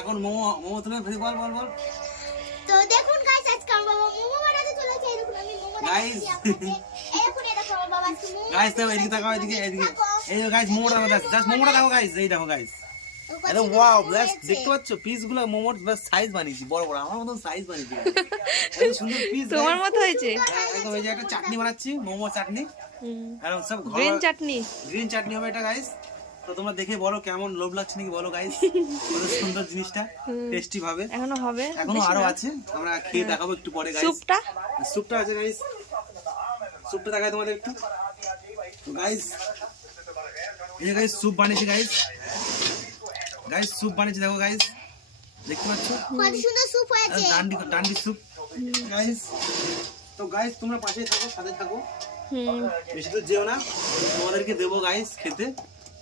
এখন মোমো মোমো তুলে ফেলি বল বল বল। তো দেখুন গাইস আজকে আমার বাবা মোমো বানাতে চলেছে। এই দেখুন আমি মোমো এই দেখুন এই আমার বাবা আজকে মোমো গাইস দেখো এদিকে তাকাও এদিকে এদিকে। এই গাইস মোমোটা দেখো জাস্ট মোমোটা দেখো গাইস এই দেখো গাইস আরে ওয়াও ব্লাস দেখতে পাচ্ছ? পিসগুলো মোমোর ব্লাস সাইজ বানিয়েছি বড় বড় আমার মতন সাইজ বানিয়েছি। এত সুন্দর পিস তোমার মতো হয়েছে? একদম এই যে একটা চাটনি বানাচ্ছি মোমো চাটনি। একদম সব গ্রিন চাটনি। গ্রিন চাটনি হবে এটা গাইস তো তোমরা দেখে বলো কেমন লোভ লাগছে নাকি? বলো গাইস কত সুন্দর জিনিসটা টেস্টি ভাবে। এখনও হবে? এখনও আরও আছে। আমরা খেয়ে দেখাবো একটু পরে গাইস স্যুপটা? স্যুপটা আছে গাইস স্যুপটা দেখাই তোমাদের একটু। গাইস এই গাইস স্যুপ বানিয়েছি গাইস গাইস স্যুপ বানিয়েছি দেখো গাইস দেখতে পাচ্ছ? কত সুন্দর স্যুপ হয়েছে। ডান্ডি ডান্ডি স্যুপ। গাইস তো গাইস তোমরা পাশেই থাকো সাথে থাকো। হুম। বেশি দূর যেও না। তোমাদেরকে দেবো গাইস খেতে।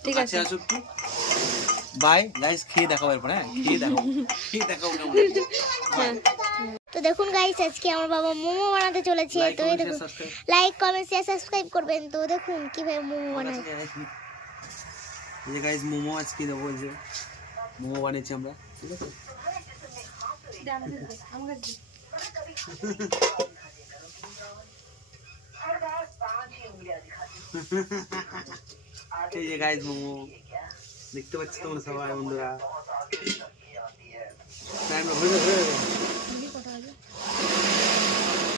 ঠিক কাছে আসো একটু বাই গাইস খেয়ে দেখাবো এরপর হ্যাঁ? খেয়ে দেখো খেয়ে দেখাবো কেমন লাগছে। তো দেখুন গাইস আজকে আমার বাবা মোমো বানাতে চলেছে। Like, তো এই comment, দেখুন share, subscribe. Like comment share subscribe করবেন। তো দেখুন কীভাবে মোমো বানায়। এই যে গাইস মোমো আজকে দেবো এই যে মোমো বানিয়েছি আমরা ঠিক আছে? এই যে গাইজ মোমো। দেখতে পাচ্ছি তোমরা সবাই বন্ধুরা। টাইম হয়ে যাবে